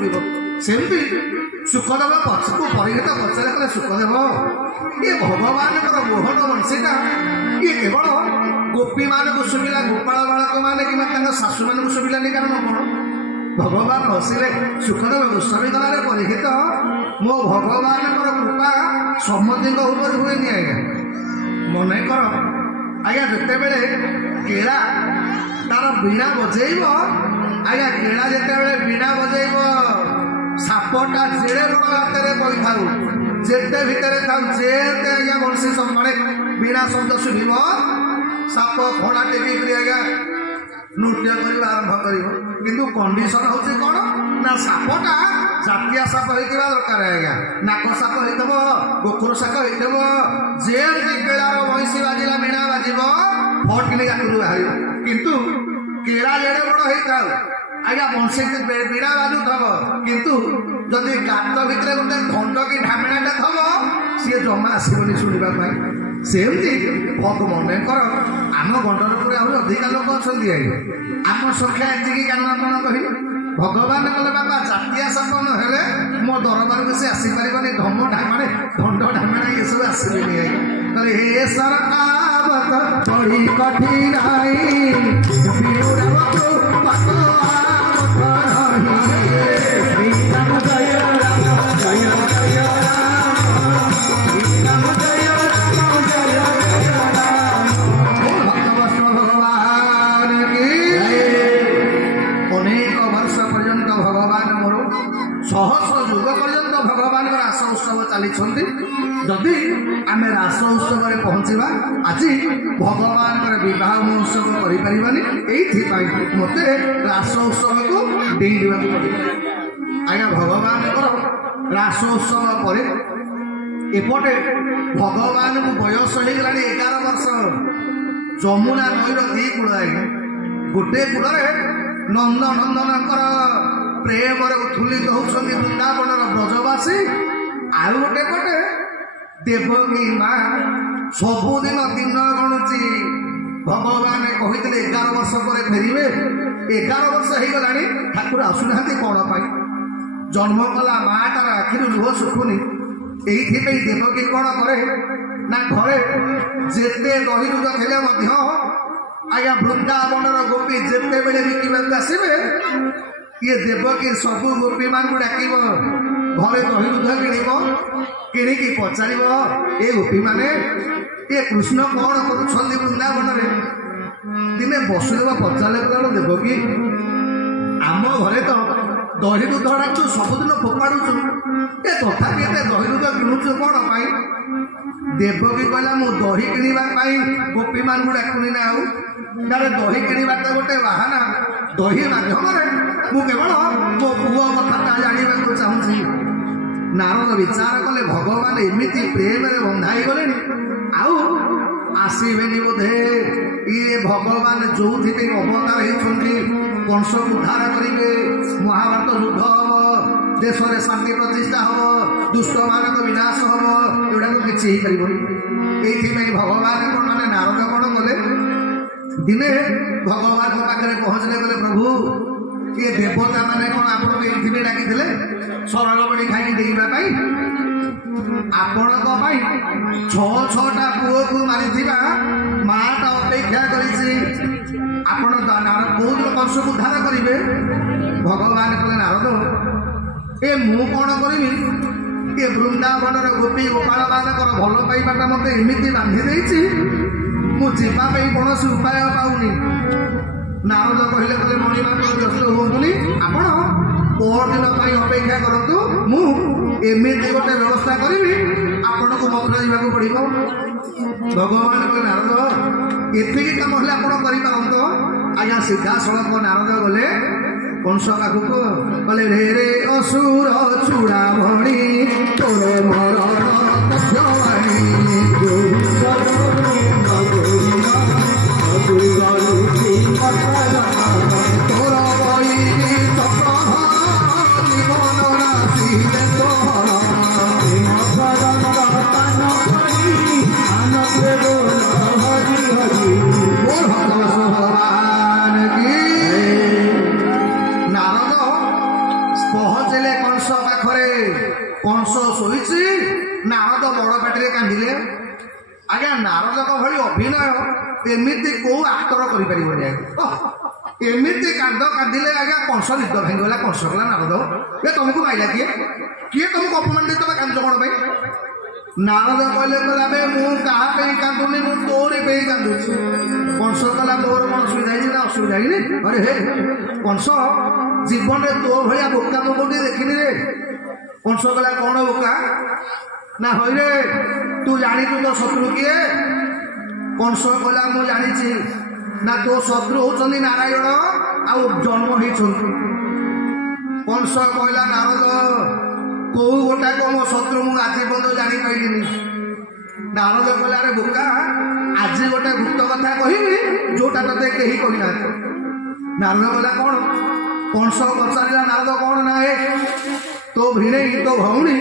ଶୁଭିବ। ସେମିତି ସୁଖଦେବ ପଛକୁ ପରିହିତ ପଚାରେ କଲେ ସୁଖଦେବ ଏ ଭଗବାନଙ୍କର ମୋହନ ବଂଶୀଟା ଇଏ କେବଳ ଗୋପୀମାନଙ୍କୁ ଶୁଭିଲା, ଗୋପାଳ ବାଳକମାନେ କିମ୍ବା ତାଙ୍କ ଶାଶୁମାନଙ୍କୁ ଶୁଭିଲାନି କାରଣ କଣ? ଭଗବାନ ହସିଲେ। ସୁଖଦେବ ଗୋସ୍ୱାମୀ ଗଲାରେ ପରିହିତ ମୋ ଭଗବାନଙ୍କର କୃପା ସମସ୍ତଙ୍କ ଉପରେ ହୁଏନି ଆଜ୍ଞା। ମନେକର ଆଜ୍ଞା ଯେତେବେଳେ କେଳା ତାର ବୀଣା ବଜେଇବ ଆଜ୍ଞା, କେଳା ଯେତେବେଳେ ବୀଣା ବଜେଇବ ସାପଟା ଯେଡ଼େ ବଡ଼ ହାତରେ କହିଥାଉ ଯେତେ ଭିତରେ ଥାଉ ଯେତେ ଆଜ୍ଞା ବଂଶୀ ମାନେ ବୀଣା ଶବ୍ଦ ଶୁଭିବ ସାପ ଫଣା ଟେକିକରି ଆଜ୍ଞା ନୃତ୍ୟ କରିବା ଆରମ୍ଭ କରିବ। କିନ୍ତୁ କଣ୍ଡିସନ ହଉଛି କଣ ନା ସାପଟା ଜାତୀୟ ସାପ ହେଇଥିବା ଦରକାର ଆଜ୍ଞା। ନାକ ସାପ ହେଇଥିବ, ଗୋଖର ସାପ ହେଇଥିବ, ଯେମିତି କେଳାର ବଂଶୀ ବାଜିଲା ବୀଣା ବାଜିବ ଫଟକିନି ଗାତରୁ ବାହାରିବ। କିନ୍ତୁ କେଳା ଯେଡ଼େ ବଡ଼ ହେଇଥାଉ ଆଜ୍ଞା ବଂଶୀ ବୀଣା ବାଜୁଥବ, କିନ୍ତୁ ଯଦି ଗାତ ଭିତରେ ଗୋଟେ ଖଣ୍ଡ କି ଢାମେଣାଟେ ଥବ ସିଏ ଜମା ଆସିବନି ଶୁଣିବା ପାଇଁ। ସେମିତି ମନେକର ଆମ ଗଣ୍ଡରପୁରରେ ଆହୁରି ଅଧିକା ଲୋକ ଅଛନ୍ତି ଆଜ୍ଞା, ଆମ ସଂଖ୍ୟା ଏତିକି କାରଣ ଆପଣ କହିଲେ ଭଗବାନ କଲେ ବାପା ଜାତୀୟ ସାପ ନହେଲେ ମୋ ଦରବାରକୁ ସେ ଆସିପାରିବନି, ଧମ ଢାମଣେ ଖଣ୍ଡ ଢାମେଣା ଏସବୁ ଆସିବେନି ଆଜ୍ଞା। କହିଲେ ହେ ସରକାବତ ପଡ଼ି କଠିନାଇ सहस्र युग पर्यंत भगवान रास उत्सव चली। जदि आम रास उत्सव पहुँचवा आज भगवान विवाह महोत्सव करें मत रास उत्सव को डेवा पड़े आज्ञा। भगवान रास उत्सव पर एपटे भगवान को बयस हो गला 11 वर्ष। जमुना नईर दी कूल आज्ञा, गोटे कूल नंद नंदनकर प्रेम उत्फुल्लित होती वृंदावन ब्रजवासी, आउ गोटे पटे देवकी माँ सबुदिन दिन गणुची। भगवान कहते 11 वर्ष पर फेरवे, 11 वर्ष हो गला ठाकुर आसुना कौन पाई जन्म कला माँ तार आखिर लुह सुखुनी। यही देवकी कौन करे ना घरे जेते दही दूध खेले आज्ञा वृंदावन गोपी जेते बेले बिकवा आसवे ये देवकी सबू गोपी मान को डाक घरे दही दूध किणिकी पचार ए गोपी माने ये कृष्ण कौन कर वृंदावन में। दिने वसुदेव पचारे गला देवकी आम घरे तो दही दूध डाकू सबुदिन फोपाड़ू ए तथापि एत दही दूध किणुचु कौन पाई? देवकी कहला मु दही किणवा गोपी मान को डाकुनी ना आउ दही किणवा तो गोटे बाहाना। दही माध्यम मु केवल मो पुओ कथा जानवा चाहूँगी। नारद विचार कले भगवान एमती प्रेम बंधाई गले आउ आसबेनि बोधे ये भगवान जो अवतार होती कंस उद्धार करेंगे, महाभारत युद्ध हम, देश में शांति प्रतिष्ठा हम, दुष्ट मान विनाश हम, एगुड़ा किसी ये भगवान कौन माने नारद कौन कले दिने भगवान पाखे पहुँचले बोले प्रभु ये देवता माने कौन आपको ये डाकी सरल बड़ी खाई देवाई आपण 6-6टा पुओ को मारी माटा अपेक्षा कर कंस को उद्धार करेंगे। भगवान कहे नारद ए मु कौन करी ये वृंदावन गोपी गोपाल मान भल पाइबाटा मत एमती बांधी देती मुझापी कौन उपाय पाऊनी। नारद कहले कहले मणिमा व्यस्त हुए आपण परदिन अपेक्षा करूँ मुझे गोटे व्यवस्था करी आपण को मथुरा जावाक पड़ो। भगवान कहे नारद एति कम हेल्ले आप आज्ञा। सीधा सड़क नारद गले कंस पाखक कहले रे रे असुर चूड़ा भणी तोर मरण ପହଞ୍ଚିଲେ କଂସ ପାଖରେ। କଂସ ଶୋଇଛି, ନାରଦ ବଡ଼ ପାଟିରେ କାନ୍ଦିଲେ। ଆଜ୍ଞା ନାରଦଙ୍କ ଭଳି ଅଭିନୟ ଏମିତି କୋଉ ଆକ୍ଟର କରିପାରିବନି ଆଜ୍ଞା। ଏମିତି କାନ୍ଦ କାନ୍ଦିଲେ ଆଜ୍ଞା କଂସ ନିଦ ଭାଙ୍ଗିଗଲା। କଂସ କଲା ନାରଦ ଏ ତମକୁ ମାଇଲା କିଏ? କିଏ ତମକୁ ଅପମାନ ଦେଇ ତମେ କାନ୍ଦ କଣ ପାଇଁ? ନାରଦ କହିଲେ କହିଲା ମୁଁ କାହା ପାଇଁ କାନ୍ଦୁନି, ମୁଁ ତୋରି ପାଇଁ କାନ୍ଦୁଛି। କଂସ କହିଲା ତୋର କଣ ଅସୁବିଧା ହେଇଛି ନା ଅସୁବିଧା ହେଇନି? ଆରେ ହେ କଂସ, ଜୀବନରେ ତୋ ଭଳିଆ ବୋକା ମୁଁ କୋଉଠି ଦେଖିନି ରେ। କଂସ କହିଲା କଣ ବୋକା? ନା ହଇରେ ତୁ ଜାଣିଛୁ ତୋ ଶତ୍ରୁ କିଏ? କଂସ କହିଲା ମୁଁ ଜାଣିଛି। ନା ତୋ ଶତ୍ରୁ ହଉଛନ୍ତି ନାରାୟଣ ଆଉ ଜନ୍ମ ହେଇଛନ୍ତି। କଂସ କହିଲା ନାରଦ କୋଉ ଗୋଟାକ ମୋ ଶତ୍ରୁ ମୁଁ ଆଜି ପର୍ଯ୍ୟନ୍ତ ଜାଣିପାରିଲିନି। ନାରଦ କହିଲା ରେ ବୋକା, ଆଜି ଗୋଟେ ଗୁପ୍ତ କଥା କହିବି ଯୋଉଟା ତତେ କେହି କହିନାହାନ୍ତି। ନାରଦ କହିଲା କଣ? କଂସ ପଚାରିଲା ନାରଦ କଣ? ନା ଏ ତୋ ଭିଣେଇ ତୋ ଭଉଣୀ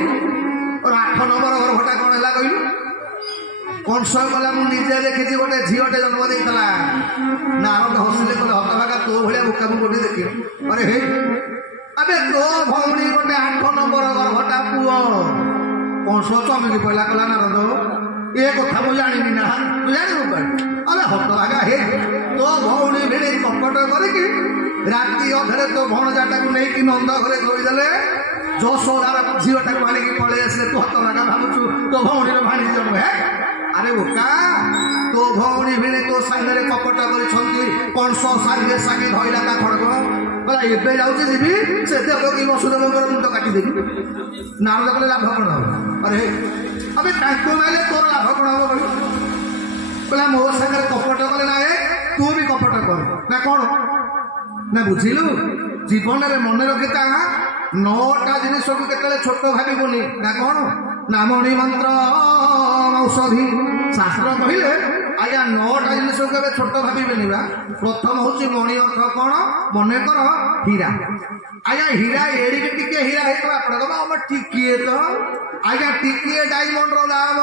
8 ନମ୍ବର ଗର୍ଭଟା କଣ ହେଲା କହିଲୁ? କଂସ କହିଲା ମୁଁ ନିଜେ ଦେଖିଛି, ଗୋଟେ ଝିଅଟେ ଜନ୍ମ ଦେଇଥିଲା। ନାରଦ ହସିଲେ କହିଲେ ହତଭାଗା, ତୋ ଭଳିଆ ବୋକା ମୁଁ ଗୋଟେ ଦେଖିନି। ଆରେ ହେ ଆବେ ତୋ ଭଉଣୀ ଗୋଟେ 8 ନମ୍ବର ଗର୍ଭଟା ପୁଅ। କଂସ ଚମକି ପଇଲା କହିଲା ନାରଦ ଏ କଥା ମୁଁ ଜାଣିନି ନା, ତୁ ଜାଣିବୁ ପାଇ? ଆରେ ହତଭାଗା ହେ, ତୋ ଭଉଣୀ ଭିଣେଇ କପଟ କରିକି ରାତି ଅଧରେ ତୋ ଭଣଜାଟାକୁ ନେଇକି ନନ୍ଦ ଘରେ ଧୋଇଦେଲେ। ଯଶୋଦାର ଝିଅଟାକୁ ଆଣିକି ପଳେଇ ଆସିଲେ। ତୁ ହତଭାଗା ଭାବୁଛୁ ତୋ ଭଉଣୀର ଭାଣିଜୀ ଜନ୍ମ? ହେ ଆରେ ବୋକା, ତୋ ଭଉଣୀ ଭିଣେଇ ତୋ ସାଙ୍ଗରେ କପଟ କରିଛନ୍ତି। କଂସ ସାଙ୍ଗେ ସାଙ୍ଗେ ଧଇଲା ତା ଖଡ଼ଗ କହିଲା ଏବେ ଯାଉଛି ଯିବି ସେ ଦେବକୀ ବସୁଦେବଙ୍କର ମୁଣ୍ଡ କାଟିଦେବି। ନାରଦ କହିଲେ ଲାଭ କଣ ହବ? ଆରେ ଆବେ ତାଙ୍କୁ ମାଇଲେ ତୋର ଲାଭ କଣ ହବ କହିଲୁ? କହିଲା ମୋ ସାଙ୍ଗରେ କପଟ କଲେ ନା ତୁ ବି କପଟ କର ନା କଣ? ନା ବୁଝିଲୁ, ଜୀବନରେ ମନେ ରଖିତା 9ଟା ଜିନିଷକୁ କେତେବେଳେ ଛୋଟ ଭାବିବୁନି। ନା କଣ? ନା ମଣି ମନ୍ତ୍ର ଔଷଧି। ଶାସ୍ତ୍ର କହିଲେ ଆଜ୍ଞା 9ଟା ଜିନିଷକୁ କେବେ ଛୋଟ ଭାବିବେନି ବା। ପ୍ରଥମ ହଉଛି ମଣି ଅର୍ଥ କଣ? ମନେକର ହୀରା। ଆଜ୍ଞା ହୀରା ଏଡ଼ିକି ଟିକେ ହୀରା ହେଇଥିବ ଆପଣ କହିବ ଆମ ଟିକିଏ ତ। ଆଜ୍ଞା ଟିକିଏ ଡାଇମଣ୍ଡର ଦାମ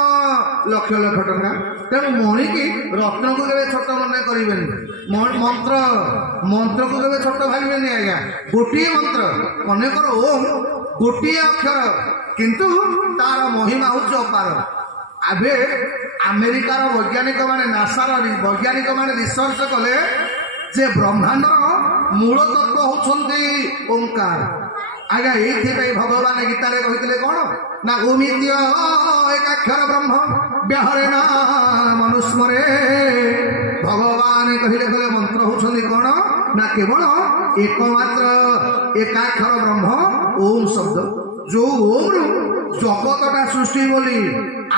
ଲକ୍ଷ ଲକ୍ଷ ଟଙ୍କା। ତେଣୁ ମଣିକି ରତ୍ନକୁ କେବେ ଛୋଟ ମନେ କରିବେନି। ମନ୍ତ୍ର ମନ୍ତ୍ରକୁ କେବେ ଛୋଟ ଭାବିବେନି ଆଜ୍ଞା। ଗୋଟିଏ ମନ୍ତ୍ର ମନେକର ଓମ୍, ଗୋଟିଏ ଅକ୍ଷର କିନ୍ତୁ ତାର ମହିମା ହଉଛି ଅପାର। ଏବେ ଆମେରିକାର ବୈଜ୍ଞାନିକ ମାନେ, ନାସାର ବୈଜ୍ଞାନିକ ମାନେ ରିସର୍ଚ୍ଚ କଲେ ଯେ ବ୍ରହ୍ମାଣ୍ଡର ମୂଳ ତତ୍ତ୍ୱ ହଉଛନ୍ତି ଓଙ୍କାର। ଆଜ୍ଞା ଏଇଥିପାଇଁ ଭଗବାନ ଗୀତାରେ କହିଥିଲେ କଣ? ନା ଓମିତ୍ୟ ଏକାକ୍ଷର ବ୍ରହ୍ମ ବ୍ୟାହରେଣ ମନୁସ୍ମରେ। ଭଗବାନ କହିଲେ ମନ୍ତ୍ର ହଉଛନ୍ତି କଣ? ନା କେବଳ ଏକମାତ୍ର ଏକାକ୍ଷର ବ୍ରହ୍ମ ଓମ୍ ଶବ୍ଦ। ଯୋଉ ଓମ୍ରୁ ଜଗତଟା ସୃଷ୍ଟି ବୋଲି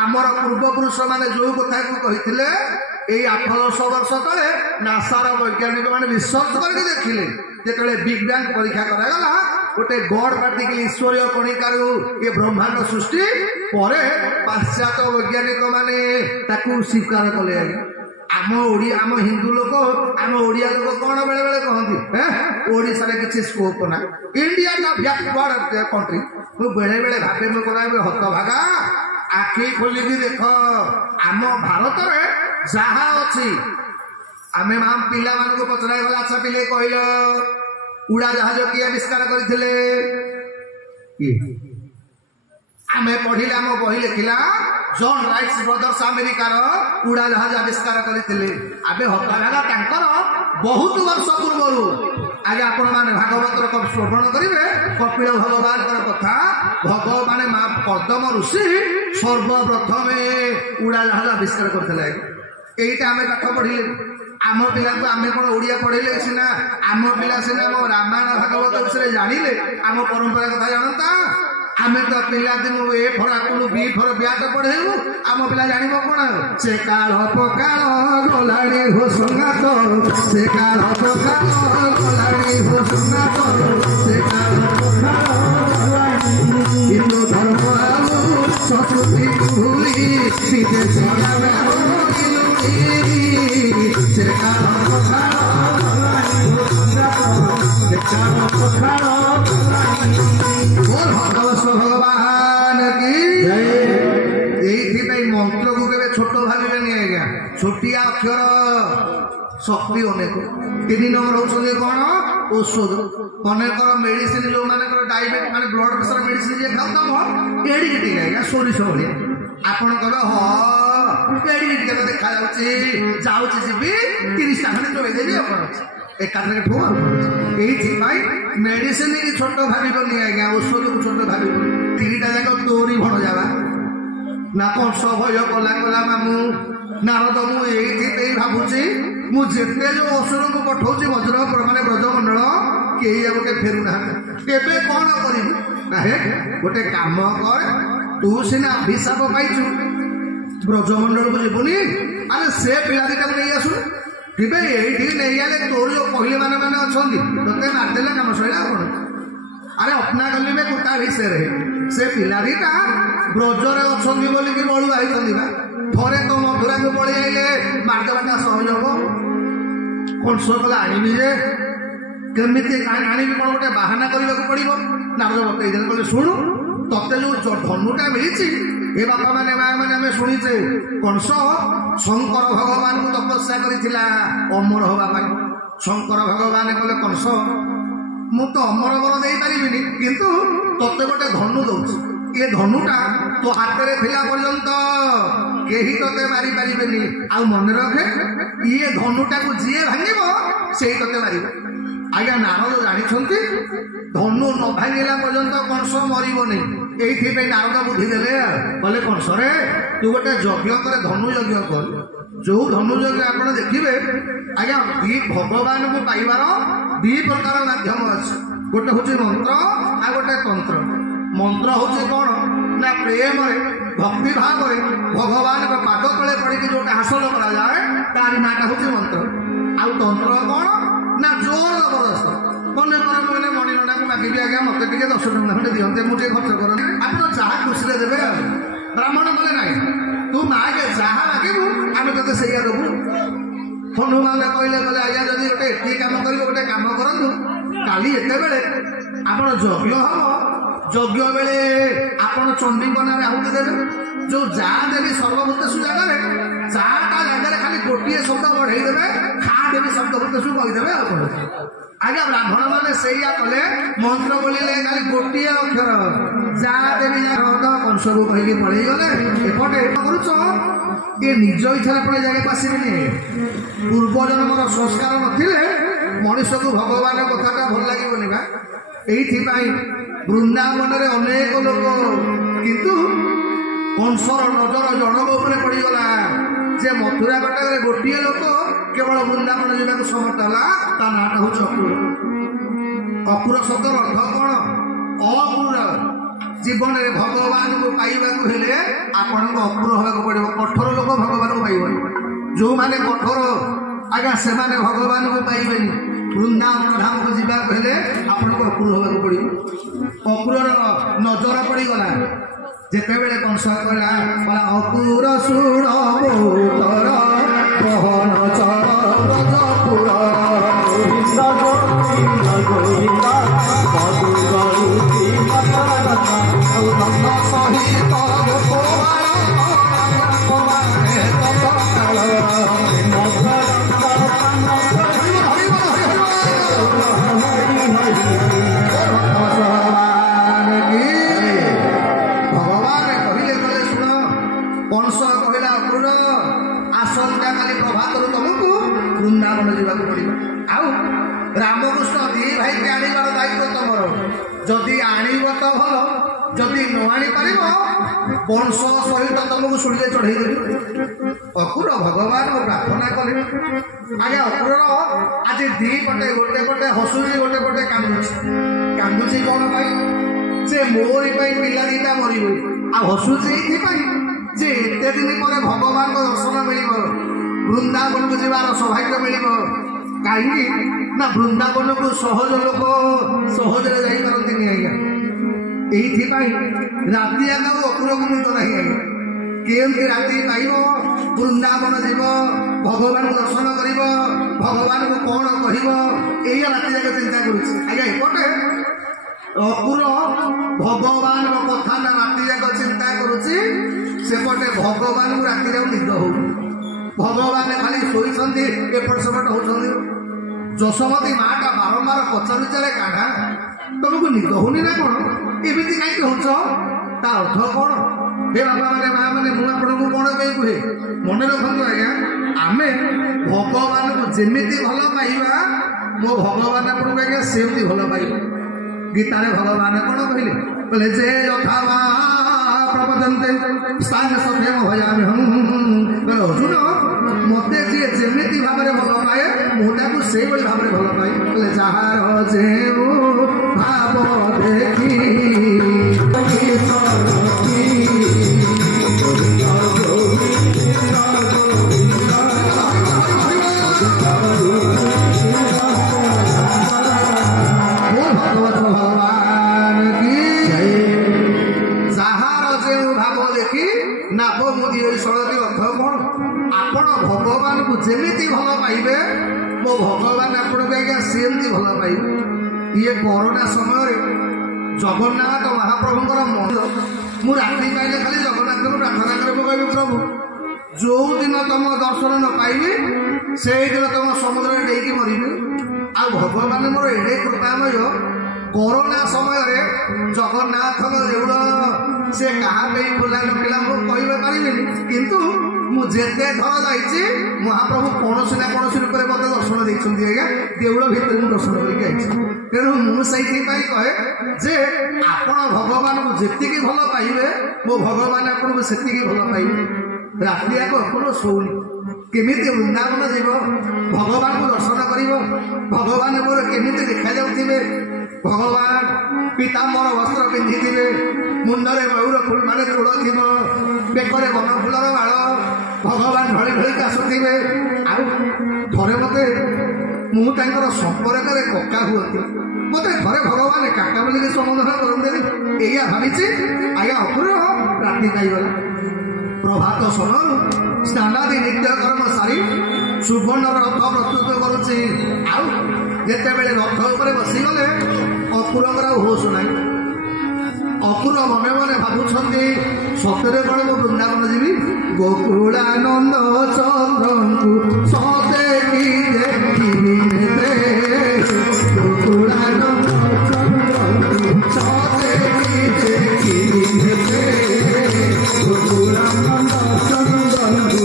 ଆମର ପୂର୍ବପୁରୁଷ ମାନେ ଯୋଉ କଥାକୁ କହିଥିଲେ, ଏଇ 8-10 ବର୍ଷ ତଳେ ନାସାର ବୈଜ୍ଞାନିକ ମାନେ ରିସର୍ଚ୍ଚ କରିକି ଦେଖିଲେ। ଯେତେବେଳେ ବିଗ୍ ବ୍ୟାଙ୍ଗ ପରୀକ୍ଷା କରାଗଲା, ଗୋଟେ ଗଡ ପାର୍ଟିକଲ ଈଶ୍ୱରୀୟ କଣିକାରୁ ଏ ବ୍ରହ୍ମାଣ୍ଡ ସୃଷ୍ଟି ପରେ ପାଶ୍ଚାତ୍ୟ ବୈଜ୍ଞାନିକ ମାନେ ତାକୁ ସ୍ୱୀକାର କଲେ। ଆମ ହିନ୍ଦୁ ଲୋକ, ଆମ ଓଡ଼ିଆ ଲୋକ କଣ ବେଳେ ବେଳେ କହନ୍ତି ଓଡ଼ିଶାରେ କିଛି ସ୍କୋପ ନା, ଇଣ୍ଡିଆଟା ବ୍ୟାକୱାର୍ଡ କଣ୍ଟ୍ରି। ମୁଁ ବେଳେ ବେଳେ ଭାବେ ମୁଁ କହିବି ହତଭାଗା, ଆଖି ଖୋଲିକି ଦେଖ ଆମ ଭାରତରେ ଯାହା ଅଛି। ଆମେ ପିଲାମାନଙ୍କୁ ପଚରାଗଲା, ଆଚ୍ଛା ପିଲେ କହିଲ ଉଡ଼ାଜାହାଜ କିଏ ଆବିଷ୍କାର କରିଥିଲେ? ଆମେ ପଢିଲେ, ଆମ ବହି ଲେଖିଲା ଜନ୍ ରାଇଟ୍ସ ବ୍ରଦର୍ସ ଆମେରିକାର ଉଡ଼ାଜାହାଜ ଆବିଷ୍କାର କରିଥିଲେ। ଆବେ ହତଭାଗା ତାଙ୍କର ବହୁତ ବର୍ଷ ପୂର୍ବରୁ। ଆଜ୍ଞା ଆପଣ ମାନେ ଭାଗବତର ଶ୍ରବଣ କରିବେ, କପିଳ ଭଗବାନଙ୍କର କଥା। ଭଗବାନ ମା ପଦ୍ମ ଋଷି ସର୍ବପ୍ରଥମେ ଉଡ଼ାଜାହାଜ ଆବିଷ୍କାର କରିଥିଲେ। এইটা আমি পাঠ পড়িলে ଆମ ପିଲାଙ୍କୁ ଆମେ କଣ ଓଡ଼ିଆ ପଢେଇଲେ ସିନା ଆମ ପିଲା ସିନା ଆମ ରାମାୟଣ ଭାଗବତ ବିଷୟରେ ଜାଣିଲେ ଆମ ପରମ୍ପରା କଥା ଜାଣନ୍ତା। ଆମେ ତ ପିଲାଦିନୁ ଏ ଫର ଆକୁଳୁ ବି ଫର ବ୍ୟାଟ ପଢେଇବୁ, ଆମ ପିଲା ଜାଣିବ କଣ? ସେ କାଳ ପକାଳ ଗଲାଣି ହୋ ସଙ୍ଗାତ, ସେ କାଳ ପକାଳ ଗଲାଣି ହୋ ସଙ୍ଗାତ, ସେ କାଳ ପକାଳ ଗଲାଣି ହିନ୍ଦୁ ଧର୍ମ ଆଉ ସଂସ୍କୃତି ଭୁଲି ବିଦେଶୀ ଆମେ ସେ କାଳ ପକାଳ ଗଲାଣି ହୋ ସଙ୍ଗାତ, ସେ କାଳ ପକାଳ ଭଗବାନ କି এইଥିପାଇଁ ମନ୍ତ୍ରକୁ କେବେ ଛୋଟ ଭାବିବେନି ଆଜ୍ଞା। ଛୋଟିଆ ଅକ୍ଷର ଶକ୍ତି ଅନେକ। 3 ନମ୍ବର ହଉଛନ୍ତି କଣ? ଔଷଧ। ମନେକର ମେଡିସିନ ଯୋଉମାନଙ୍କର डायबिटीज माने ब्लड प्रेशर मेडिसिन जे खाउतम एडी के आज्ञा सोरिष भलिया आपण कहबे ह एडी के देखा जाउची जीबी 30 टा खंडे चोई देबी आपण एकाधरे ठो एई मेडिसिन की छोट भाबनी आज्ञा औषध को छोट भाब 3टा जाक तोरी भण जावा ना कंस भय कला कला मामू नारद मु ये भावुची मुझे जो असुर को पठाऊँ वज्र माने ब्रजमंडल कई गोटे फेरुना केवे कौन कर गोटे काम कर तू सीना अभिशाप पाइचु ब्रजमंडल को जीवनी अरे से पिला दिटा नहीं आसु थे ये नहीं आले तोर जो पहले मैंने अच्छा ते मारदेला कम सैला कौन अरे अपना गली में कुटा विषय से पिला दिटा ब्रजरे अच्छा बोलिकी बड़ुआ होती थोड़े तो मथुरा को पड़े आइले मारदेवाटा सहयोग कंस कला आनी जे केमी आनी कौन गोटे बाहाना करने को पड़ो नारद बतई देने कहले शुणु तत्ते जो धनुटा मिली ए बापा मैंने माँ मैंने आम शुणीचे कंस शंकर भगवान को तपस्या करथिला अमर हवा शंकर भगवान कहले कंस मु तो अमर वर दे पारिबिनी किंतु तत्ते गोटे धनु दउछि ये धनुटा तो हाथ में थिला पर्यंत केही तते मारी पारिबेनी आ मन रखे ये धनुटा को जी भांगिब से तते मारिब आज्ञा नारद जानी धनु न भांगिला पर्यंत कंस मरब नहीं ये नारद बुद्धि देले कहले कंस रे तू गोटे यज्ञ करे धनु यज्ञ कर जो धनु यज्ञ आप देखिए आज्ञा भगवान को पाइबार 2 प्रकार माध्यम अच्छे गोटे हूँ मंत्र आ गोटे तंत्र मंत्र हूँ कौन ना प्रेम भक्ति भाव भगवान पाद तले पड़ी जोटा हासिल करा जाए तार नाटा हूँ मंत्र आउ तंत्र कौन ना जोर जबरदस्त मन कर मैंने मणिनंदा को मागिबी आज्ञा मत 10 टଙ୍କା खंडे दिखते मुझे खर्च करनी आप जहाँ खुशी देवे ब्राह्मण बोले ना तू मागे जहाँ मागिबू आम ते से देवु हनुमान कहले कहले आज्ञा जब गोटे ये कम कर गोटे कम करूँ काली एत बेले आप यज्ञ हम यज्ञ बेले आपण चंडीक नाम आहुति देवे जो जा देवी सर्वभूतेषु जगह जाटा जगह खाली गोटे शब्द बढ़े देवे खा देवी शब्दभूतेषु कहीदेवे आज्ञा ब्राह्मण मैंने सैया कले मंत्र बोलिले खाली गोटे अक्षर जा देवी कंस को कहीकि पड़े गले एपटे करुच ये निज इच्छा पड़े जगह आसबेनि पूर्व जन्मर संस्कार नथिले मनुष्य को भगवान कथाटा भल लगे बा यही वृंदावन में अनेक लोक किंतु कंसर नजर जनक उपर पड़गला जे मथुरा कटक गोटे लोक केवल वृंदावन जावाक समर्थ है नाटा हूँ अक्रूर अक्रूर शब्द अर्थ कौन अक्रूर जीवन में भगवान को पाइबा हेले आपण अक्रूर होगा पड़ो कठोर लोक भगवान को पाइबनी जो मैंने कठोर आज्ञा से भगवान को पाइबेनी वृंदावन धाम को जावाक हेले आपण को अक्रूर होगा पड़ो अक्रूर नजर पड़गला जिते बेले कंस कहला अक्रूर सुण मोर कहन चरपुर वृंदावन जावाक पड़ो आउ रामकृष्ण दी भाई के आनिबार दायित्व तुम जदि आनिब तो भल जदि न आनी पार वंश सहित तुमको शुणिले चढ़ेदेवी अक्रूर भगवान को प्रार्थना कले आज्ञा अक्रूर आज दी पटे गोटे पटे हसुची गोटे पटे कांदुची कौन पाई जे मोरी पिला दीटा मर आ हसुची ये जे एते दिन पर भगवान को दर्शन मिल वृंदावन को जीवार सौभाग्य मिल कहीं ना वृंदावन को सहज लोक सहज जापारती आज्ञा यही राति आगे अक्रूर को निद ना आज्ञा केमती राति पाइब वृंदावन जीव भगवान को दर्शन कर भगवान को कौन कह यही राति जाके चिंता करुच्छे एपटे अक्रूर भगवान कथा ना राति जाक चिंता करुच्छे सेपटे भगवान को राति जाक निद हो भगवान खाली शोई एपट सेपट होती जशोमती माटा बारंबार पचारुचे काढ़ा तुमको निद होनी ना कौन एमती कहीं हूँ ता अर्थ कौन हे बाबा मैंने माँ मैंने मुझे आपको कौन कहीं कहे मन रखु आज्ञा आम भगवान को जमी भल पाइबा मो भगवान आपको आज्ञा सेमती भल पाइब गीतार भगवान कौन कहले बोले जे यथा प्रपदन्ते स्थान सत्यम भयामि हम अर्जुन मत जी जमी भाव में भल पाए मुझे से भाव में भल पाए बोले जार जे भाव देखी भगवान को जमी भल पाइबे मो भगवान आपको आज्ञा सेमती भल पाइबे ये कोरोना समय जगन्नाथ महाप्रभुଙ୍କର मंदिर मु रात्रि पाइले खाली जगन्नाथ को प्रार्थना करे कहबी प्रभु जो दिन तुम दर्शन न पाइबी से दिन तुम समुद्र में डेकी मरबी आ भगवान मोर एडे कृपामय कोरोना समय जगन्नाथ देउल से क्या खोला रखिला मुझे पारि किंतु मुझे थर जाइए महाप्रभु कौन ना कौन रूप में मत दर्शन देखते आज्ञा देउल भितर दर्शन करके तेणु मुझे कहे जे आपण भगवान को जी भल पाइबे मो भगवान आपको से भल पाइबे राति आग अपन शोनी केमी वृंदावन जीव भगवान को दर्शन कर भगवान मोर केमी देखा जाऊे भगवान पीताम्बर वस्त्र पिंधि मुंडे मयूर फूल माने चूड़ थी बेकरे वन फूलर बाड़ भगवान ढली ढलिक आसुवे आरे मत मुझे संपर्क कका हुए मत थे भगवान काका बोल संबोधन करते या भावी आज्ञा अपूर्व राति पाईगला प्रभात समय स्नानादि नित्यकर्म सारी सुवर्ण रथ प्रस्तुत करुच्ची आते रथ उपर बसीगले अपूर होश ना अपूर मने मने भावुंट सतरे कौन मो वृंदावन जी गोकुलानंद चंद्र को सते की देखी गोकुलानंद चंद्र को सते की देखी गोकुलानंद चंद्र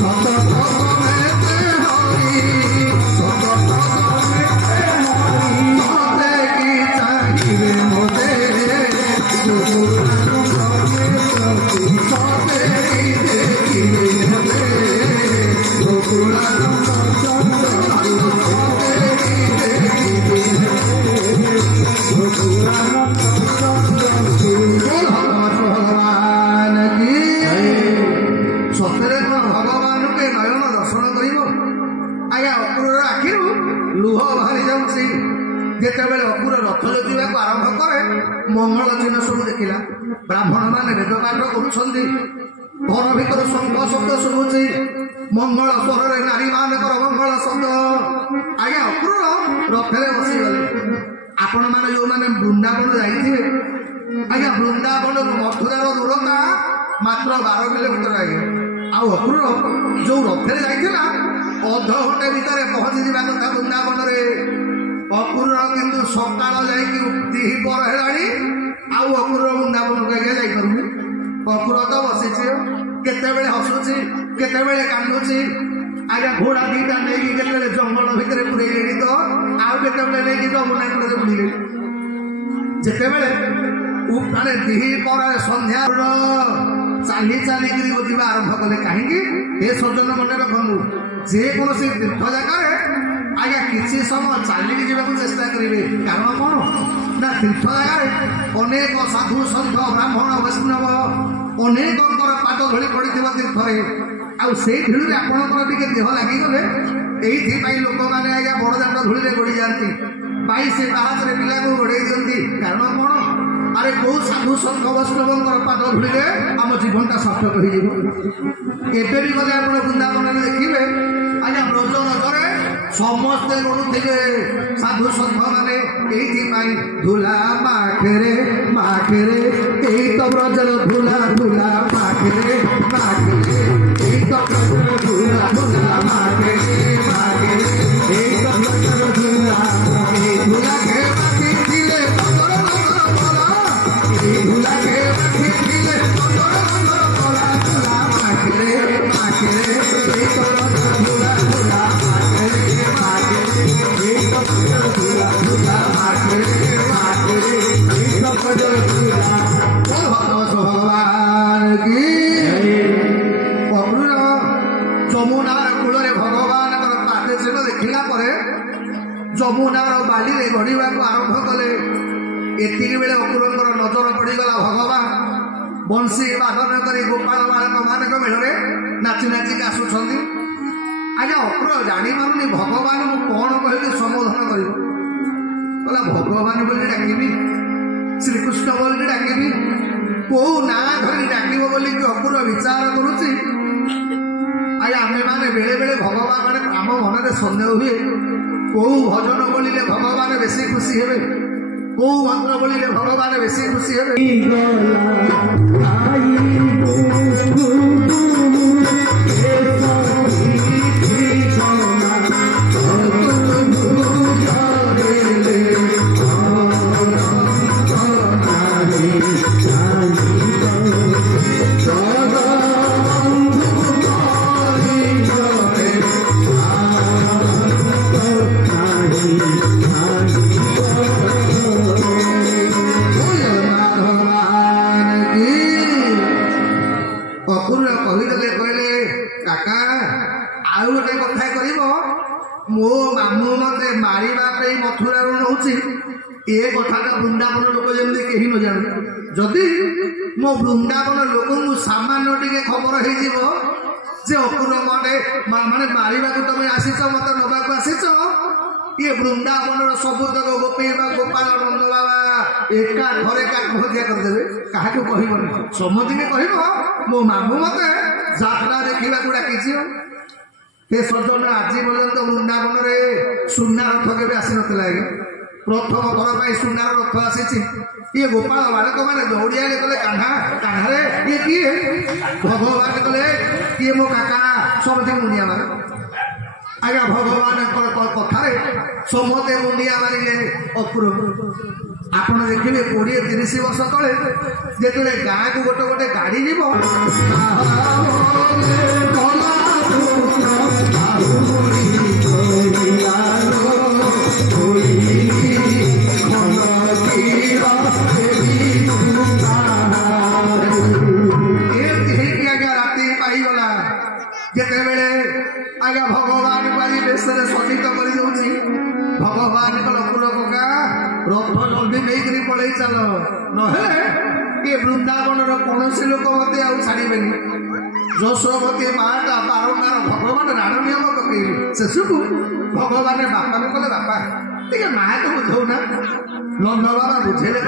सतत जितेबले अपूर रथ जोतिबा आरंभ करे मंगल चिन्ह सब देखला ब्राह्मण मैंने वेद पाठ कर घर भीतर शंख शब्द शुभुची मंगल स्वर नारी मान मंगल शब्द आज्ञा अपूर रथरे बसीगले आपण मैंने जो मैंने वृंदावन जाइए आज्ञा वृंदावन मथुरार दूरता मात्र 12 किलोमीटर आज्ञा आपूर जो रथरे जाइला अध घंटे भितर पहुंची जा कथा वृंदावन अपूर किंतु सकाल जापर है अपूर वृंदावन को आज्ञा जापरि अपूर तो बसी केतबे हसुची केतबे कांदुची आज्ञा घोड़ा दीटा नहीं के जंगल भितर पुरेले तो आते नहीं जमुना कूड़े बुड़े जितेबले माने दीपर संध्या चाली चालिक जा आरंभ कले कहीं सज्जन मन रखु जेकोसी तीर्थ जगार आज्ञा किसी समय चलिक जावाक चेष्टा करेंगे कारण कौन ना तीर्थ जगार अनेक साधु सन्थ ब्राह्मण वैष्णव अनेक पाद धूली पड़ी तीर्थरे आई धूल आपंकर टे देह लगिगले ये लोक मैंने आज्ञा बड़दाण्ड धूल गोड़ी जाती 22 पाहाच पिला को गोड़े दिखती कारण कौन अरे कौ साधु सन्थ वैष्णव पाद धूले आम जीवनटा सार्थक हो गले आप वृंदावन देखिए आज्ञा ब्रज नगरे समस्ते गणुवे साधु सन्थ मैंने धूला माखेरे माखेरे यही तो ब्रजर धूला धूला माखेरे माखेरे यही तो ब्रजर धूला धूला माखेरे माखेरे यही तो ब्रजर धूला धूला के एतिक बेले अकुरंकर नजर पड़गला भगवान बंशी बाधन कर गोपाल बालक मान मेढ़े नाची नाचिक आसुंच आज्ञा अकुर जापारूनी भगवान को कौन कह संबोधन कर भगवान बोली डाकबी श्रीकृष्ण बोली डाकबी कौ ना धरी डाक बोली अकुर विचार करुच्ची आज्ञा आमे मैंने बेले बेले भगवान मैंने आम मन में सन्देह हुए कौ भजन बोलिले भगवान बेसी खुशी हे कौ मंत्र बोलिले भगवान बेसी खुशी मो मामू मत मारे मथुरा नौ ए कथा वृंदावन लोक जमी कहीं न जान जदि मो वृंदावन लोक सामान्य टे खबर हो अकुर मटे माने मारे तुम आसीच मत नवाक आसीच ये वृंदावन सबुतक गोपी गोपाल नंद बाबा एका घरे हत्या करदे क्या कहबन समझ कह मो मामू मत जात्रा देखा डाकी हे सज्जन आज पर्यंत वृंदावन में सुना रथ के आसी ना प्रथम थर पर सुनार रथ आसी ये गोपाल बालक मैंने दौड़िया कले कान्हा कान्हारे ये किए भगवान कले किए मो काका समझे मुंडिया मारे आज्ञा भगवान कथार समते मुंडिया मारे अकुर आपड़ देखिए 20-30 वर्ष तले जिते गाँ को गोटे गोटे गाड़ी जीव राति पाईगला जिते बेले आज्ञा भगवान पाई बेश सज्जित कर भगवान लकुर पका रथ जल्दी नहीं पलि चल ना ये वृंदावन कौन लोक मत छाड़े यशोमती माटा बारंबार भगवान राण नियम पकड़ शेषक भगवान बापा को कले बापा टे माँ तो बुझौना नंद बाबा बुझेले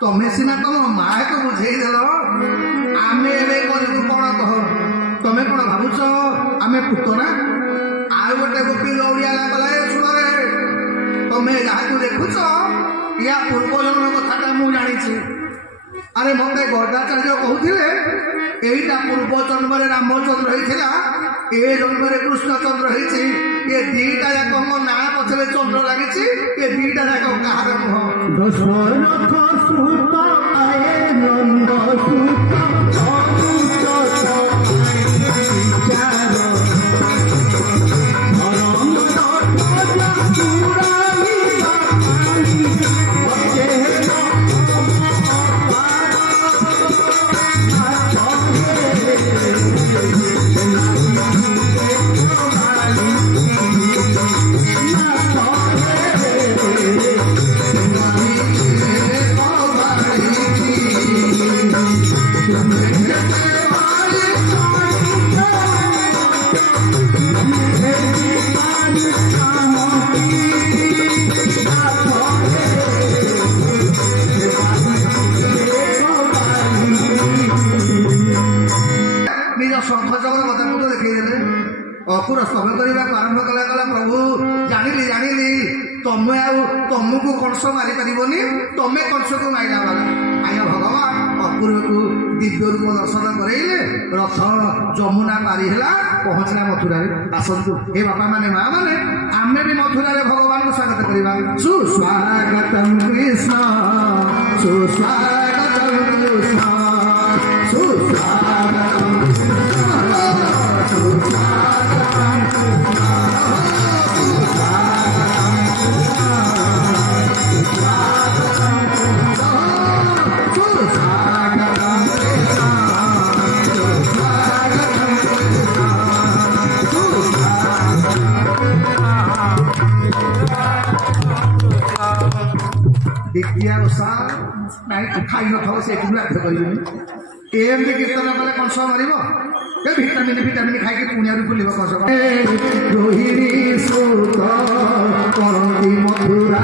तुम्हें सीना तुम माँ को बुझेदेल आम करूँ कौन कह तुम्हें कौन भावुच आम पुतना आउ गोटे गोपी दौड़ियाला गला सुन तुम्हें जहाँ देखुच या पूर्व जन्म कथा मुझे जानी अरे मत गदाचार्य कहते यहीटा पूर्व जन्म रामचंद्र होता ए जन्म कृष्णचंद्र होती ये दीटा जाक मो ना पछे चंद्र लगी ये दीटा जाक कहार मुह दशरथ सुत आए नंद निज शंख चक्र गदा मुख देखदेले अकुर स्तभ करने आरंभ कला कला प्रभु जानिली जानिली तमें तुमको कंस मारी पारनी तमें कंस को माइला वाला आया भगवान अपूर्व को दिव्य रूप दर्शन करेले रथ जमुना पारी है पहुंचला मथुरा आसतु हे बापा माने माँ माने आमे भी मथुरा भगवान को स्वागत करवा सुस्वागतम कृष्ण सुस्वागतम कृष्ण सुस्वागतम देखिया खाई न थो से एमती कीर्तन कले कंस मार भिटामिन भिटामिन खाई पुणिया बुलब कंस रोहिणी सुत करती मथुरा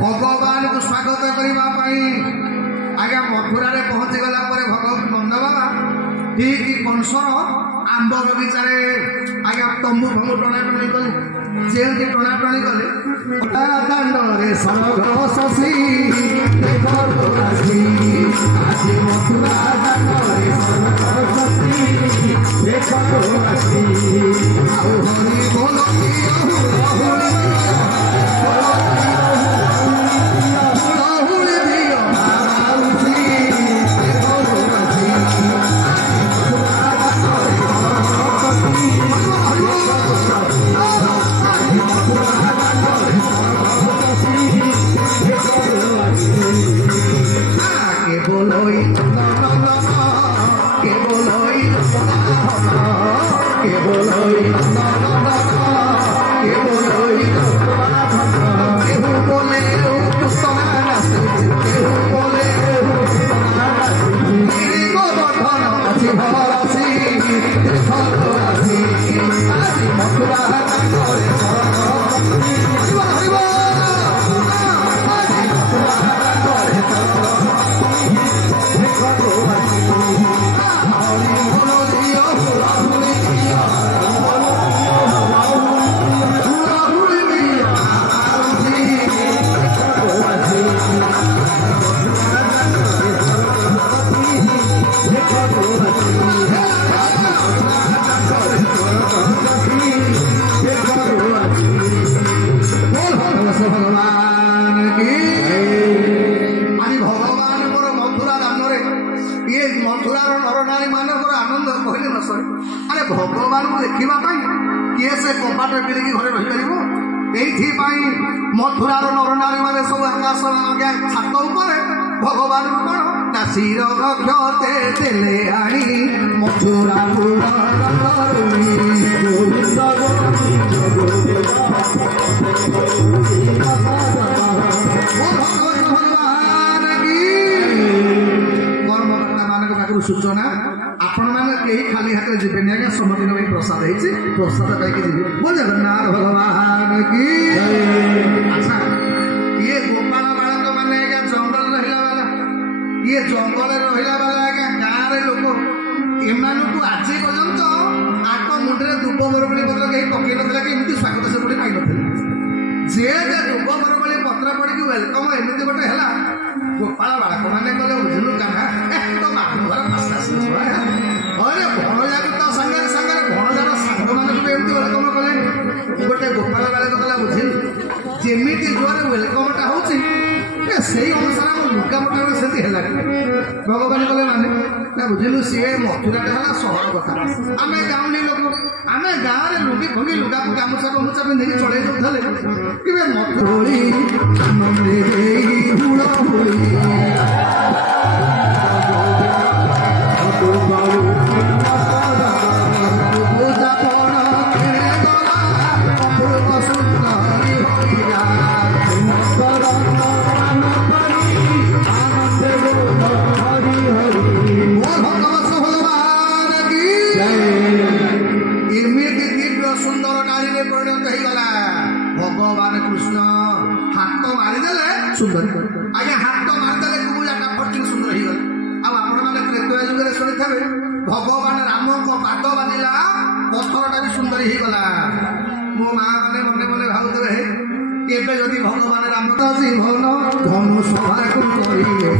भगवान को स्वागत करने आज्ञा मथुरा पहुंची गला नंद बाबा ठीक कंसर आंब बगीचा आज्ञा तंबू फंबू टणाटणी कले जेमती टणाटणी कले दांडे सरग शशि मथुरा दांडे सरग शशि हरि बोल भगवान को देखा किए से कपाट गिरिकी घरे रही मथुरार नर नारी मैंने सब आकाश छात भगवान को कौन ना शिर गते देले आनी मथुरा सूचना आपण मैंने कहीं खाली हाथ जीवन आज्ञा समझ प्रसाद प्रसाद पाई जी बोल जगन्नाथ भगवान की। अच्छा ये गोपाल बालक मैंने आज्ञा जंगल रहा वाला ये जंगल रहा वाला आज्ञा गाँव लोक ଏମାନଙ୍କୁ ଆଜି ପର୍ଯ୍ୟନ୍ତ ଆଙ୍କ ମୁଣ୍ଡରେ ଦୁବ ବରକୋଳି ପତ୍ର କେହି ପକେଇ ନଥିଲା କି ଏମିତି ସ୍ୱାଗତ ସେପଟେ ପାଇନଥିଲେ। ଯେ ଦୁବ ବରକୋଳି ପତ୍ର ପଡ଼ିକି ୱେଲକମ୍ ଏମିତି ଗୋଟେ ହେଲା, ଗୋପାଳ ବାଳକମାନେ କଲେ ବୁଝିଲୁ କାହ୍ନା ତ ମାମୁଁ ଘର ଫାଷ୍ଟ ଆସିଲା ଅରେ ଭଣଜାକୁ ତ ସାଙ୍ଗରେ ସାଙ୍ଗରେ ଭଣଜାର ସାଙ୍ଗମାନଙ୍କୁ ବି ଏମିତି ୱେଲକମ୍ କଲେ। ଗୋଟେ ଗୋପାଳ ବାଳକ କଲା ବୁଝିଲୁ ଯେମିତି ଜୋରରେ ୱେଲକମ୍ଟା ହେଉଛି ସେଇ ଅନୁସାରେ ଆମ ଲୁଗାପଟାରେ ସେମିତି ହେଲାଣି। ଭଗବାନ କଲେ ମାନେ ନା ବୁଝିଲୁ ସିଏ ମଥୁରାଟା ହେଲା ସହର କଥା, ଆମେ ଗାଉଁଲି ଲୋକ, ଆମେ ଗାଁରେ ଲୁଙ୍ଗି ଫୁଙ୍ଗି ଲୁଗା ଗାମୁଛା ଫାମୁଛା ପିନ୍ଧିକି ଚଳେଇ ଦେଉଥିଲେ। କେବେ ମଥୁଳି ସୁନ୍ଦର ଆଜ୍ଞା ହାତ ମାରିଦେଲେ କୁବୁଜାଟା ଫଟିକି ସୁନ୍ଦର ହେଇଗଲା। ଆଉ ଆପଣମାନେ ତ୍ରେତୟା ଯୁଗରେ ଶୁଣିଥିବେ ଭଗବାନ ରାମଙ୍କ ପାଦ ବାଜିଲା ପଥରଟା ବି ସୁନ୍ଦର ହେଇଗଲା। ମୋ ମା ମାନେ ମନେ ମନେ ଭାବୁଥିବେ ଏବେ ଯଦି ଭଗବାନ ରାମଦାସ ଭନ ଧନୁ ସଭାକୁ କରିବେ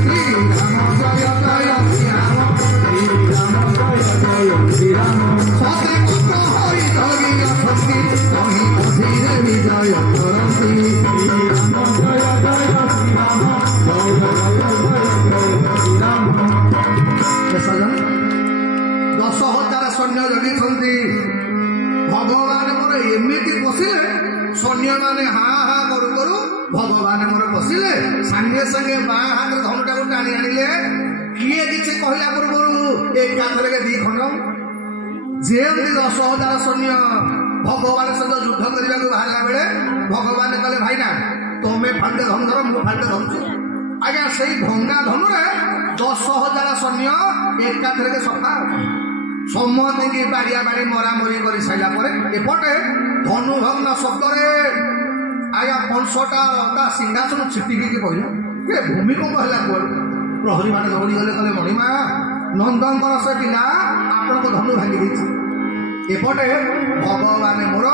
ଶ୍ରୀରାମ ଜୟ ଜୟ ଶ୍ରୀରାମ ଶ୍ରୀରାମ ଜୟ ଜୟ ଶ୍ରୀରାମ ସତେ କଷ୍ଟ ହରି ଧରି ଅଛନ୍ତି କହି କଥିରେ ବିଜୟ କରନ୍ତି ଶ୍ରୀରାମ ଜୟ ଜୟ ଶ୍ରୀରାମ ଜୟ ଜୟ ଶ୍ରୀରାମ। 10,000 ସୈନ୍ୟ ଜଗିଛନ୍ତି। ଭଗବାନ ମୋର ଏମିତି ପଶିଲେ ସୈନ୍ୟମାନେ ହାଁ ହାଁ କରୁ କରୁ ଭଗବାନ ମୋର ପଶିଲେ ସାଙ୍ଗେ ସାଙ୍ଗେ ବାଁ ହାତରେ ଧନୁଟାକୁ ଟାଣି ଆଣିଲେ। କିଏ କିଛି କହିଲା ପୂର୍ବରୁ ଏକାଥରକେ 2 ଖଣ୍ଡ। ଯେମିତି 10,000 ସୈନ୍ୟ ଭଗବାନ ସହିତ ଯୁଦ୍ଧ କରିବାକୁ ବାହାରିଲା ବେଳେ ଭଗବାନ କହିଲେ ଭାଇନା ତମେ ଫାଣ୍ଡେ ଧନୁ ଧର, ମୁଁ ଫାଣ୍ଡେ ଧରୁଛୁ। ଆଜ୍ଞା ସେଇ ଭଙ୍ଗା ଧନୁରେ 10,000 ସୈନ୍ୟ ଏକାଥରକେ ସଫା। ସମସ୍ତଙ୍କୁ ବାଡ଼ିଆ ବାଡ଼ି ମରାମରି କରି ସାରିଲା ପରେ ଏପଟେ ଧନୁଭଗ୍ନ ଶବ୍ଦରେ ଆଜ୍ଞା କଂସଟା ତା ସିଂହାସନ ଛିଟିକିକି ପଡ଼ିଲା। ଏ ଭୂମିକମ୍ପ ହେଲା କୁଆଡ଼ୁ। ପ୍ରହରୀମାନେ ଦୌଡ଼ିଗଲେ କଲେ ମଣିମା ନନ୍ଦଙ୍କର ସେ ପିଲା ଆପଣଙ୍କ ଧନୁ ଭାଙ୍ଗି ଦେଇଛି। ଏପଟେ ଭଗବାନ ମୋର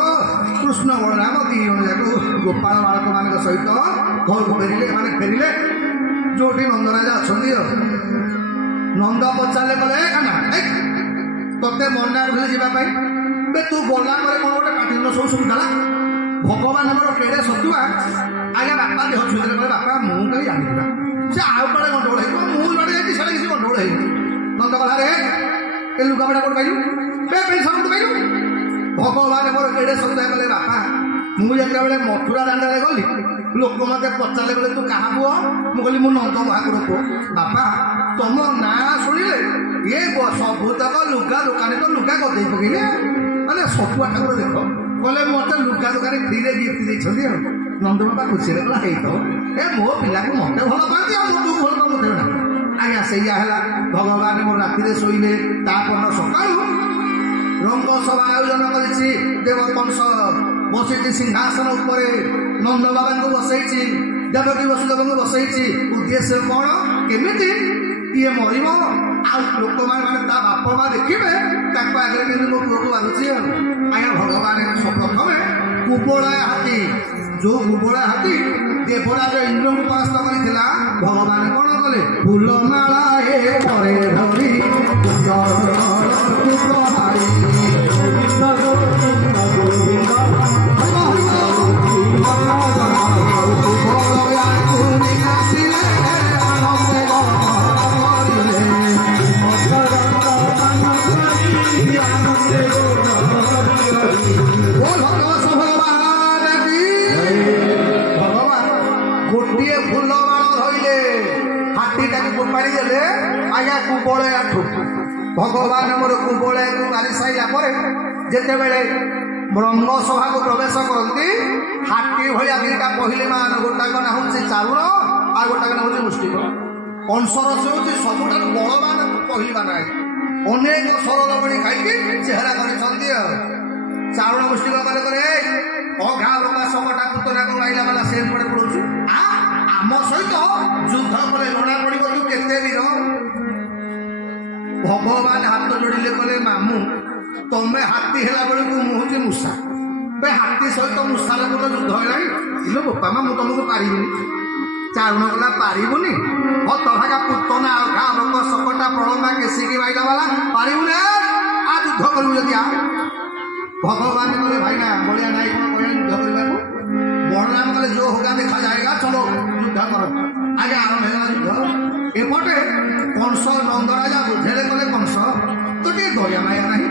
କୃଷ୍ଣ ବଳରାମ 2 ଜଣ ଯାକ ଗୋପାଳ ବାଳକମାନଙ୍କ ସହିତ ଘରକୁ ଫେରିଲେ। ଏମାନେ ଫେରିଲେ ଯୋଉଠି ନନ୍ଦରାଜା ଅଛନ୍ତି। ନନ୍ଦ ପଚାରିଲେ କଲେ କାହ୍ନା ତତେ ମନା କହିଲେ ଯିବା ପାଇଁ, ତୁ ଗଲା ପରେ କଣ ଗୋଟେ ପାଟିନ ସବୁ ଶୁଣିଥିଲା। ଭଗବାନ ଆମର କେଡ଼େ ସତୁଆ। ଆଜ୍ଞା ବାପା ଦେହ ଛୁଇଁଥିଲେ କହିଲେ ବାପା ମୁଁ କାହିଁ ଜାଣିଥିଲା ସେ ଆଉ କୁଆଡ଼େ ଗଣ୍ଡଗୋଳ ହେଇଥିବ, ମୁଁ ଯୁଆଡ଼େ ଯାଇଛି ସେଟା କିଛି ଗଣ୍ଡଗୋଳ ହେଇନି। ନନ୍ଦ କହିଲା ରେ ଏ ଲୁଗାପଟା କୋଉଠି ପାଇଲୁ, ପେନ୍ସନ୍ କୋଉଠି ପାଇଲୁ। ଭଗବାନ ମୋର କେଡ଼େ ସତୁଆ କଲେ ବାପା ମୁଁ ଯେତେବେଳେ ମଥୁରା ଦାଣ୍ଡରେ ଗଲି ଲୋକ ମତେ ପଚାରିଲେ କହିଲେ ତୁ କାହା ପୁଅ, ମୁଁ କହିଲି ମୁଁ ନନ୍ଦ ମହାକୁର ପୁଅ। ବାପା ତମ ନାଁ ଶୁଣିଲେ ଏ ସବୁତକ ଲୁଗା ଦୋକାନୀ ତ ଲୁଗା ଗଦେଇ ପକେଇଲେ। ମାନେ ସତୁଆ ଠାକୁର ଦେଖ କହିଲେ ମତେ ଲୁଗା ଦୋକାନୀ ଫ୍ରିରେ ଗିଫ୍ଟ ଦେଇଛନ୍ତି। ଆଉ ନନ୍ଦ ବାପା ଖୁସିରେ କହିଲା ହେଇଥାଉ ଏ ମୋ ପିଲାକୁ ମତେ ଭଲ ପାଆନ୍ତି ଆଉ ତୁ ଭଲ ପାଉନଥିବେ ନା। ଆଜ୍ଞା ସେଇଆ ହେଲା। ଭଗବାନ ମୋ ରାତିରେ ଶୋଇଲେ। ତାପର ସକାଳୁ ରଙ୍ଗ ସଭା ଆୟୋଜନ କରିଛି। ଦେବ କଂସ ବସିଛି ସିଂହାସନ ଉପରେ, ନନ୍ଦ ବାବାଙ୍କୁ ବସେଇଛି, ଦେବକୀ ବସୁଦେବଙ୍କୁ ବସେଇଛି। ଉଦ୍ଦେଶ୍ୟ କଣ କେମିତି ଇଏ ମରିବ ଆଉ ଲୋକମାନେ ମାନେ ତା ବାପ ମା ଦେଖିବେ ତାଙ୍କ ଆଗରେ କେମିତି ମୋ ପୁଅକୁ ବାନ୍ଧୁଛି। ଆଉ ଆଜ୍ଞା ଭଗବାନ ପ୍ରଥମେ କୁବଳା ହାତୀ, ଯୋଉ କୁବଳା ହାତୀ ଦେବରାଜ ଇନ୍ଦ୍ରଙ୍କୁ ପରାସ୍ତ କରିଥିଲା, ଭଗବାନ କଣ କଲେ ଫୁଲମାଳା ଏ ପରେ ଧରି ଗୋଟିଏ ଫୁଲ ମାଳ ଧଇଲେ ହାତୀଟାକୁ ଫୋପାଡ଼ି ଦେଲେ। ଆଜ୍ଞା କୁବଳେ ଆଠୁ ଭଗବାନ ମୋର କୁବଳେକୁ ମାରି ସାରିଲା ପରେ ଯେତେବେଳେ ରଙ୍ଗ ସଭାକୁ ପ୍ରବେଶ କରନ୍ତି ହାତୀ ଭଳିଆ 2ଟା ପହିଲି ମାନ, ଗୋଟାକ ନାଁ ହେଉଛି ଚାରୁଣ ଆଉ ଗୋଟାକ ନାଁ ହେଉଛି ମୁଷ୍ଟିକ। କଂସର ସେ ହେଉଛି ସବୁଠାରୁ ବଳବାନ ପହିଲି ମାନ। ଅନେକ ସରଳ ବଳି ଖାଇକି ଚେହେରା କରିଛନ୍ତି। ଆଉ ଚାରୁଣ ମୁଷ୍ଟିକ କଲେ କରେ ଅଘା ଲୋକା ସମଟା ପୁତରାକୁ ମାଇଲା ବାଲା ସେ ପଡେ ପଡୁଛି। ଆମ ସହିତ ଯୁଦ୍ଧ ପରେ ଜଣା ପଡିବ ତୁ କେତେ ବୀର। भगवान हाथ जोड़िले कहले मामू तमे हाथी है बेलू मुझे मूषा बे हाथी सहित मूषार गोटे युद्ध है इलो बोपा मा मुझे तुमको पारिबनी चारण गला पारिबुनी हत भागा पुतना घा लोक सकटा प्रलंबा केसिकी माइला वाला पारिबुने आ युद्ध करू जदि आ भगवान कहले भाई ना बलिया नाई कौन कहले युद्ध करने को बलराम कहले जो होगा देखा जाएगा चलो युद्ध करो आगे आरंभ है युद्ध एपटे कंस नंदराजा बुझेले कहले कंस तो टे दया माया नहीं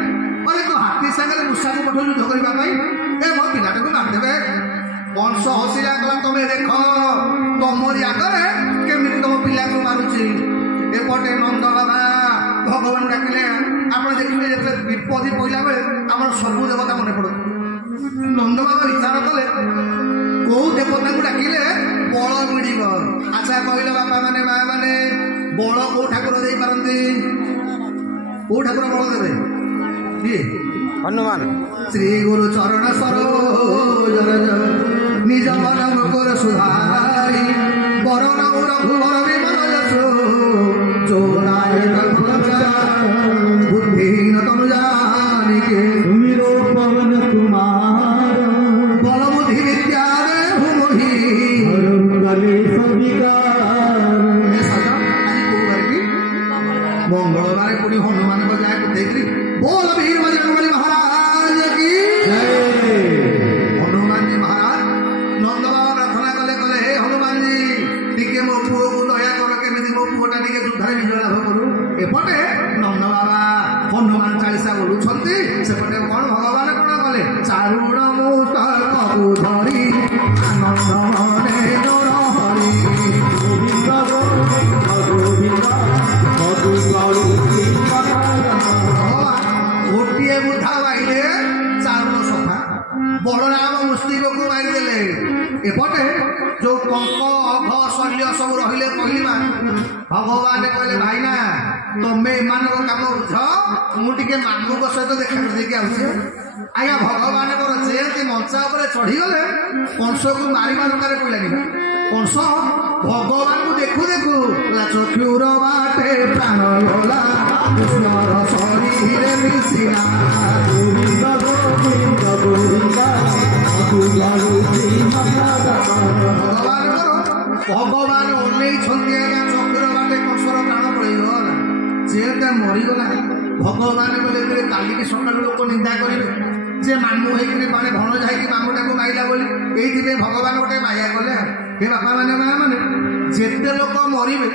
अरे तो हाथी सागर मूषा को पठो युद्ध करने ए मो पिलाटा को मारदेवे कंस हसिला कहला तुम देख तुमरी आगे केमी तुम पिला को मारुची एपटे नंद बाबा भगवान डाकिले आप देखिए जो विपद पड़ा बेले आम सबू देवता मन पड़े नंद बाबा विचार कले कौ देवता को डाकिले बल मिल अच्छा कहले बापा मैंने माँ मैंने बल कौ ठाकुर दे पारती कौ ठाकुर बल देवे किए हनुमान श्री गुरु चरण सरोज निज मन मुकुर सुधारी बरण रघुवर विमल यशो जो नायक बुद्धिहीन तनु जानिके सुमिरो पवन कुमार बल बुद्धि विद्या देहु मोहि गले मंगलवार पुणी हनुमान को जाए देखी बोल वीर बजरंगबली महाराज की हनुमान जी महाराज नंद बाबा प्रार्थना कले कले हे हनुमान जी टिके मो पुओ को दया कर केमिति मो पुओटा टिके युद्धरे विजय लाभ करू एपटे नंद बाबा हनुमान चालीसा बोलुछंती सेपटे कोन भगवान कोन कले चारुण मुस्तकु धरि आनंद मने नर हरि गोविंद गोविंद मधु गौरी गोटे बुधा माइले चारुण सफा बलराम मुस्तिक को मारिदेले एपटे जो कंक अघ शल्य सब रहिले कहलिमा भगवान कहले भाईना तमे मान काम बुझ मुझे मानू सहित देखा करके आउे आज्ञा भगवान मोर जेहती मंचा उपर चढ़ीगले कंस को मारिबा दरकार पड़ानी कंस भगवान को देखू देखू चक्षुर बाटे प्राण गला कृष्णर शरीर मिशिला गोविंद गोविंद गोविंद भगवान अनेई चक्षुर बाटे कंसर प्राण पड़ेगा जेहता मरीगला भगवान बोले काली की सकाल लोक निंदा करेंगे जे मामू होगी माने भणज है मामूटा को माइला बोली ये भगवान गोटे माया कले हे बापा मैंने माँ मैंने जिते लोक मरवे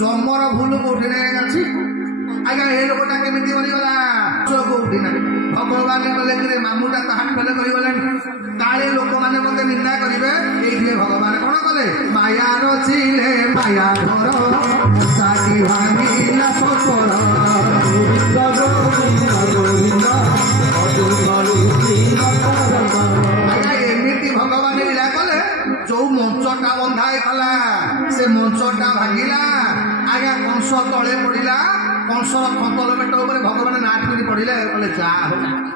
जमर भूल कौटी ना अच्छी आज्ञा ये लोकटा केमी मरीगला कौटी ना भगवान कले मामूटा तो हाथ फेल करगला काले लोक मैंने मत निंदा करेंगे ये भगवान कौन कले माया रचिले माया घर साथी भांगिला सकर एमती भगवान लीला कले जो मंचटा बंधाई कला से मंचटा भांगिला आज्ञा कंस तले पड़ा कंसर थतल पेट उपर भगवान नाच कर पड़े कले जा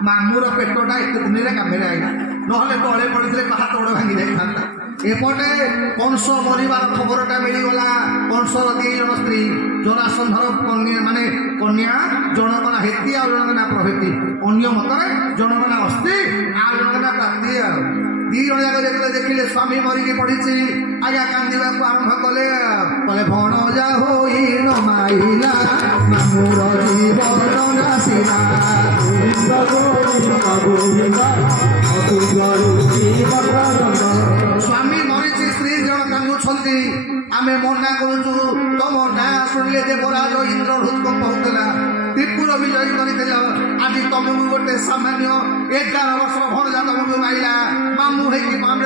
मामूर पेटटा एत दिन में कम आईला ना तले पड़े हाथ गोड़ भांगी जाता एपटे कंस मरबार खबरटा मिलगला कंसर दी जन स्त्री जरासंधर कन्या माने कन्या जनक ना हेती आ जनक ना प्रभृति अन्य मतरे जनक ना अस्थि आ जनक ना प्राप्ति दी जन जाक देखले देखिले स्वामी मरिकी पड़ी आज्ञा कांदिबा को आरंभ कले कले भण जा होई न माइला मामूर जीवन नासिला स्वामी मरीची स्त्री जन कांदुछंती आमे मना करूछु तुम ना शुणिले देवराज इंद्र हृदकंप होता त्रिपुर विजय कर आज तुमको गोटे सामान्य 11 वर्ष भणजा तुमको माइला मामू है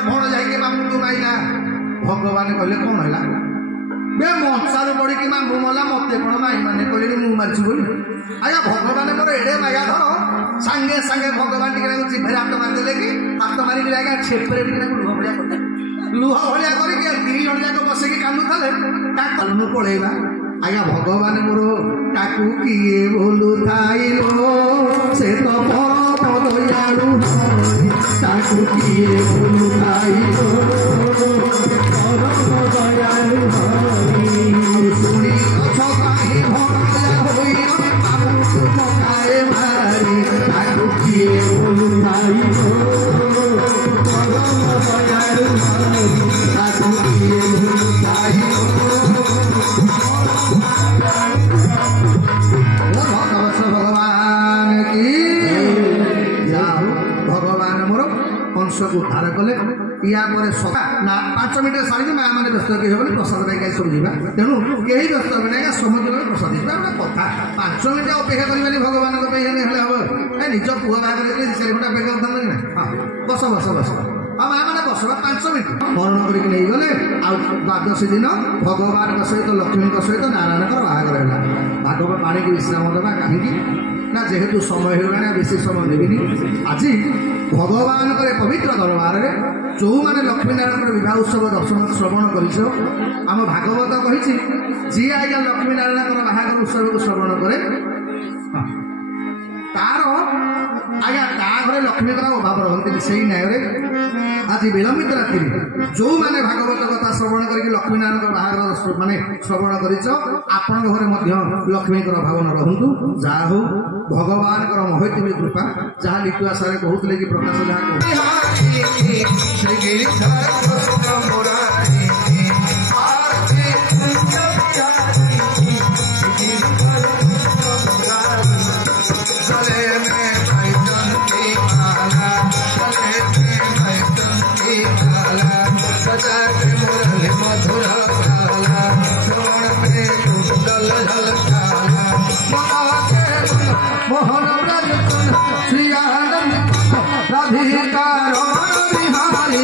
भण जाए मामू को माइला भगवान कहले कौन है बे मंचार पड़ी कि मामू मला मत कौन माई मैंने कहले मु मारछु बोली आज्ञा भगवान मोर एडे माया धर सांगे सांगे भगवान टी जिभे हाथ मारिदेले कि हाथ मारिक आज्ञा छेपरे लुह भाया करते लुह भाया करके 2 जन जाक बसिकी कांदुले ताकू पलैला आज्ञा भगवान मोर ताकू किए बोलू थाइलो से तो परम दयालु ताकू किए बोलू थाइलो परम दयालु शुणी अछ काहे भणजा होई मारी ताकू किए भुलाई ताकू किए भुलाई भगवान की जाओ भगवान मोर कंस को उद्धार कले या ना 5 मिनट सारी माँ मैंने व्यस्त कही हेबनी प्रसाद पाई सब जावा तेणु कहीं व्यस्त हे ना समझ प्रसाद कथा 5 मिनट अपेक्षा करेंगे भगवान हम निज पुआ बाहर 4 घंटा अपेक्षा करता ना हाँ बस बस बस हाँ माँ मैंने बस 5 मिनट हरण करके नहीं गले द्वादशी दिन भगवान सहित लक्ष्मी सहित नारायण बाहागर है भागवत पानी की विश्राम देवा कहीं ना जेहेतु समय होगा बेस समय देवी आज भगवान पवित्र दरबार में जो मैंने लक्ष्मी नारायण विवाह उत्सव दर्शन श्रवण कर भागवत कही जी आज्ञा लक्ष्मी नारायण बाहागर उत्सव को श्रवण करे तार आज्ञा ता घरे लक्ष्मी अभाव रहती से न्याय आज विलंबित राति जो मैंने भागवत कथा श्रवण करके लक्ष्मी नारायण बाहागर माने श्रवण कर घरे लक्ष्मी अभाव न रहतु जहा हो भगवान महत्व कृपा जहाँ लिखुआ सारे कहते कि प्रकाश मोहन श्री राधिका बिहारी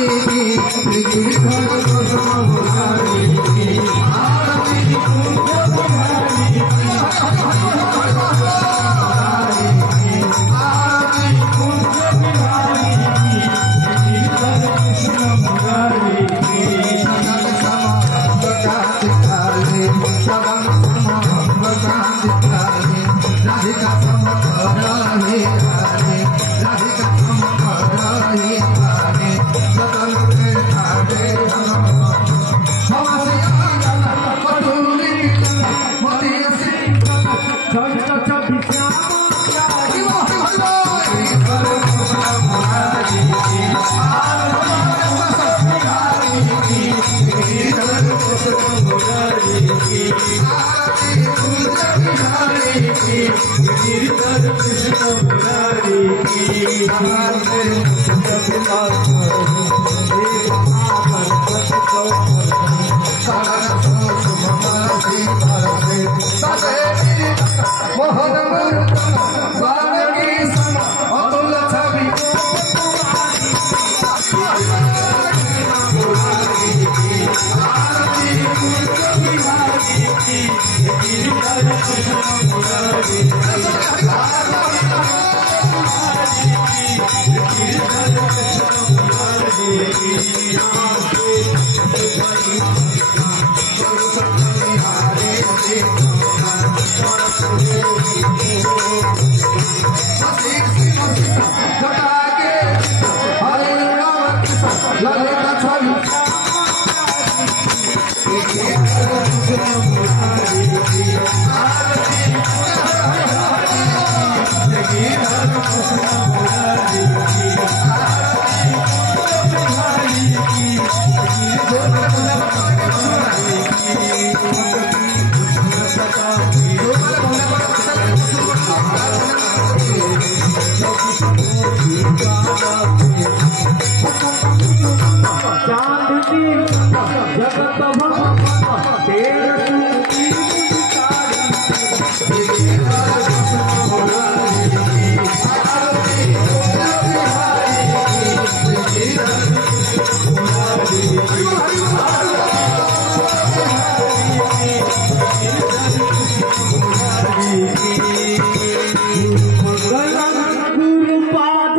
गुरु पाद